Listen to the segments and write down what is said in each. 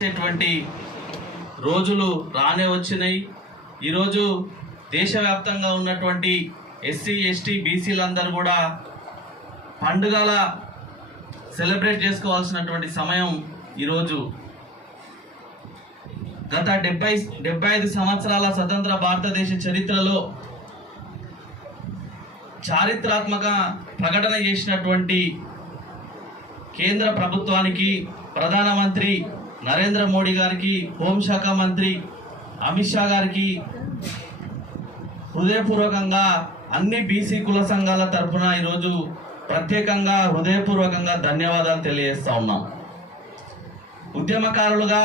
చేసేటువంటి రోజులు రానే వచ్చినాయి. ఈరోజు దేశవ్యాప్తంగా ఉన్నటువంటి ఎస్సీ ఎస్టీ బీసీలందరూ కూడా పండుగల సెలబ్రేట్ చేసుకోవాల్సినటువంటి సమయం ఈరోజు. గత డెబ్బై డెబ్బై ఐదు సంవత్సరాల స్వతంత్ర భారతదేశ చరిత్రలో చారిత్రాత్మక ప్రకటన చేసినటువంటి కేంద్ర ప్రభుత్వానికి ప్రధానమంత్రి నరేంద్ర మోడీ గారికి హోంశాఖ మంత్రి అమిత్ షా గారికి హృదయపూర్వకంగా అన్ని బీసీ కుల సంఘాల తరఫున ఈరోజు ప్రత్యేకంగా హృదయపూర్వకంగా ధన్యవాదాలు తెలియజేస్తా ఉన్నాం. ఉద్యమకారులుగా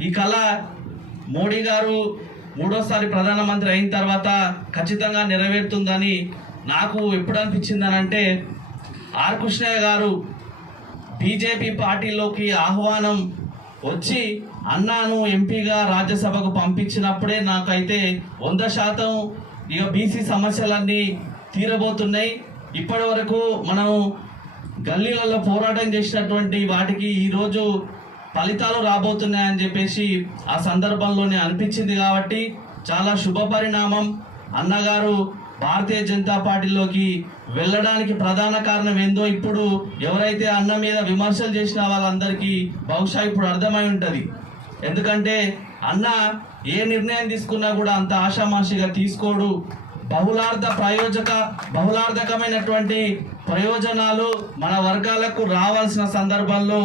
ఈ కళ మోడీ గారు మూడోసారి ప్రధానమంత్రి అయిన తర్వాత ఖచ్చితంగా నెరవేరుతుందని నాకు ఎప్పుడు అనిపించిందనంటే ఆర్ కృష్ణయ్య గారు బీజేపీ పార్టీలోకి ఆహ్వానం వచ్చి అన్నాను ఎంపీగా రాజ్యసభకు పంపించినప్పుడే నాకైతే వంద శాతం ఇక బీసీ సమస్యలన్నీ తీరబోతున్నాయి. ఇప్పటి వరకు మనం గల్లీలలో పోరాటం చేసినటువంటి వాటికి ఈరోజు ఫలితాలు రాబోతున్నాయని చెప్పేసి ఆ సందర్భంలోనే అనిపించింది కాబట్టి చాలా శుభ పరిణామం అన్నగారు భారతీయ జనతా పార్టీలోకి వెళ్ళడానికి ప్రధాన కారణం ఏందో ఇప్పుడు ఎవరైతే అన్న మీద విమర్శలు చేసిన వాళ్ళందరికీ బహుశా ఇప్పుడు అర్థమై ఉంటుంది. ఎందుకంటే అన్న ఏ నిర్ణయం తీసుకున్నా కూడా అంత ఆషామాషిగా తీసుకోడు. బహుళార్థ ప్రయోజక బహుళార్థకమైనటువంటి ప్రయోజనాలు మన వర్గాలకు రావాల్సిన సందర్భంలో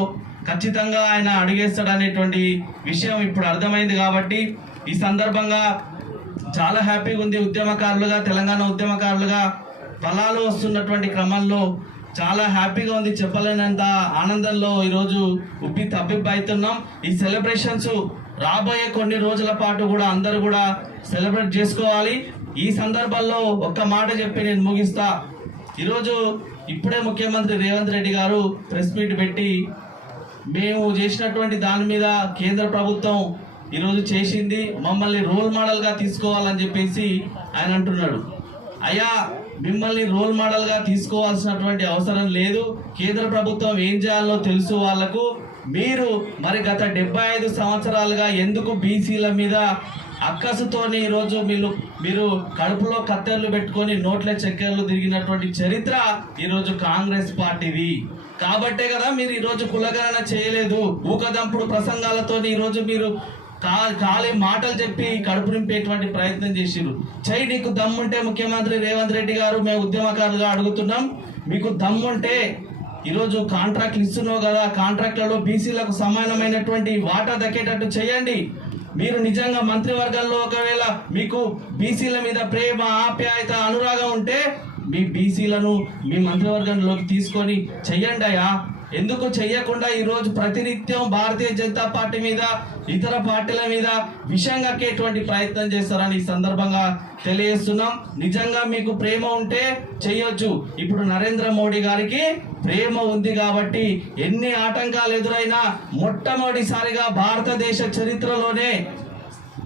ఖచ్చితంగా ఆయన అడిగేస్తాడనేటువంటి విషయం ఇప్పుడు అర్థమైంది కాబట్టి ఈ సందర్భంగా చాలా హ్యాపీగా ఉంది ఉద్యమకారులుగా తెలంగాణ ఉద్యమకారులుగా. ఫలాలు వస్తున్నటువంటి క్రమంలో చాలా హ్యాపీగా ఉంది చెప్పలేనంత ఆనందంలో ఈరోజు ఉబ్బి తబ్బిబ్బవుతున్నాం ఈ సెలబ్రేషన్స్ రాబోయే కొన్ని రోజుల పాటు కూడా అందరూ కూడా సెలబ్రేట్ చేసుకోవాలి. ఈ సందర్భంలో ఒక్క మాట చెప్పి నేను ముగిస్తా. ఈరోజు ఇప్పుడే ముఖ్యమంత్రి రేవంత్ రెడ్డి గారు ప్రెస్ మీట్ పెట్టి మేము చేసినటువంటి దాని మీద కేంద్ర ప్రభుత్వం ఈరోజు చేసింది మమ్మల్ని రోల్ మోడల్గా తీసుకోవాలని చెప్పేసి ఆయన అంటున్నాడు. అయ్యా మిమ్మల్ని రోల్ మోడల్గా తీసుకోవాల్సినటువంటి అవసరం లేదు. కేంద్ర ప్రభుత్వం ఏం చేయాలో తెలుసు వాళ్ళకు. మీరు మరి గత డెబ్బై ఐదు సంవత్సరాలుగా ఎందుకు బీసీల మీద అక్కసుతోని ఈరోజు మీరు మీరు కడుపులో కత్తెర్లు పెట్టుకొని నోట్ల చక్కెర్లు తిరిగినటువంటి చరిత్ర ఈరోజు కాంగ్రెస్ పార్టీది. కాబట్టే కదా మీరు ఈరోజు కులగణన చేయలేదు. ఊకదంపుడు ప్రసంగాలతోని ఈరోజు మీరు చాలా ఖాళీ మాటలు చెప్పి కడుపు నింపేటువంటి ప్రయత్నం చేసిరు చెయ్యి నీకు దమ్ముంటే ముఖ్యమంత్రి రేవంత్ రెడ్డి గారు మేము ఉద్యమకారులుగా అడుగుతున్నాం. మీకు దమ్ముంటే ఈరోజు కాంట్రాక్ట్లు ఇస్తున్నావు కదా కాంట్రాక్ట్లలో బీసీలకు సమానమైనటువంటి వాటా దక్కేటట్టు చేయండి మీరు నిజంగా మంత్రివర్గంలో ఒకవేళ మీకు బీసీల మీద ప్రేమ ఆప్యాయత అనురాగం ఉంటే మీ బీసీలను మీ మంత్రివర్గంలోకి తీసుకొని చెయ్యండి అయ్యా. ఎందుకు చెయ్యకుండా ఈరోజు ప్రతినిత్యం భారతీయ జనతా పార్టీ మీద ఇతర పార్టీల మీద విషయం కక్కేటువంటి ప్రయత్నం చేస్తారని ఈ సందర్భంగా తెలియజేస్తున్నాం. నిజంగా మీకు ప్రేమ ఉంటే చెయ్యొచ్చు ఇప్పుడు నరేంద్ర మోడీ గారికి ప్రేమ ఉంది కాబట్టి ఎన్ని ఆటంకాలు ఎదురైనా మొట్టమొదటిసారిగా భారతదేశ చరిత్రలోనే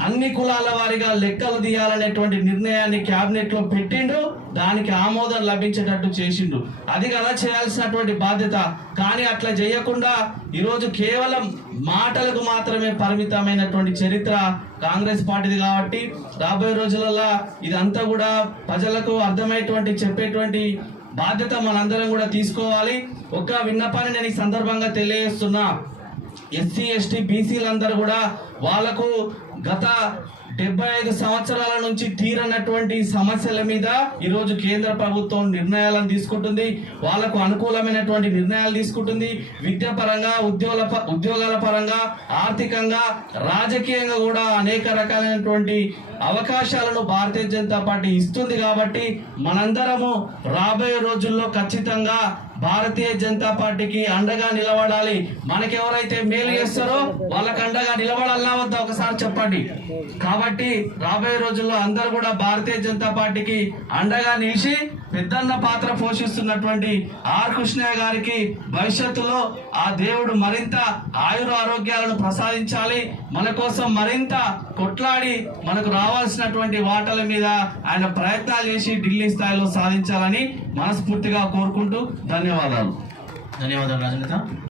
అన్ని కులాల వారిగా లెక్కలు తీయాలనేటువంటి నిర్ణయాన్ని క్యాబినెట్లో పెట్టిండు దానికి ఆమోదం లభించేటట్టు చేసిండు అది కదా చేయాల్సినటువంటి బాధ్యత. కానీ అట్లా చేయకుండా ఈరోజు కేవలం మాటలకు మాత్రమే పరిమితమైనటువంటి చరిత్ర కాంగ్రెస్ పార్టీది కాబట్టి రాబోయే రోజులలో ఇదంతా కూడా ప్రజలకు అర్థమయ్యేటువంటి చెప్పేటువంటి బాధ్యత మనందరం కూడా తీసుకోవాలి. ఒక విన్నపాన్ని నేను ఈ సందర్భంగా తెలియజేస్తున్నా. ఎస్సీ ఎస్టీ బీసీలందరూ కూడా వాళ్ళకు గత డెబ్బై ఐదు సంవత్సరాల నుంచి తీరనటువంటి సమస్యల మీద ఈరోజు కేంద్ర ప్రభుత్వం నిర్ణయాలను తీసుకుంటుంది. వాళ్ళకు అనుకూలమైనటువంటి నిర్ణయాలు తీసుకుంటుంది. విద్య పరంగా ఉద్యోగాల ఉద్యోగాల పరంగా ఆర్థికంగా రాజకీయంగా కూడా అనేక రకాలైనటువంటి అవకాశాలను భారతీయ జనతా పార్టీ ఇస్తుంది కాబట్టి మనందరము రాబోయే రోజుల్లో ఖచ్చితంగా భారతీయ జనతా పార్టీకి అండగా నిలబడాలి. మనకెవరైతే మేలు చేస్తారో వాళ్ళకి అండగా నిలబడాలి. ఒకసారి చెప్పండి. కాబట్టి రాబోయే రోజుల్లో అందరూ కూడా భారతీయ జనతా పార్టీకి అండగా నిలిచి పెద్దన్న పాత్ర పోషిస్తున్నటువంటి ఆర్ కృష్ణయ్య గారికి భవిష్యత్తులో ఆ దేవుడు మరింత ఆయుర ఆరోగ్యాలను ప్రసాదించాలి. మన కోసం మరింత కొట్లాడి మనకు రావాల్సినటువంటి వాటల మీద ఆయన ప్రయత్నాలు చేసి ఢిల్లీ స్థాయిలో సాధించాలని మనస్ఫూర్తిగా కోరుకుంటూ ధన్యవాదాలు. ధన్యవాదాలు రాజనేత.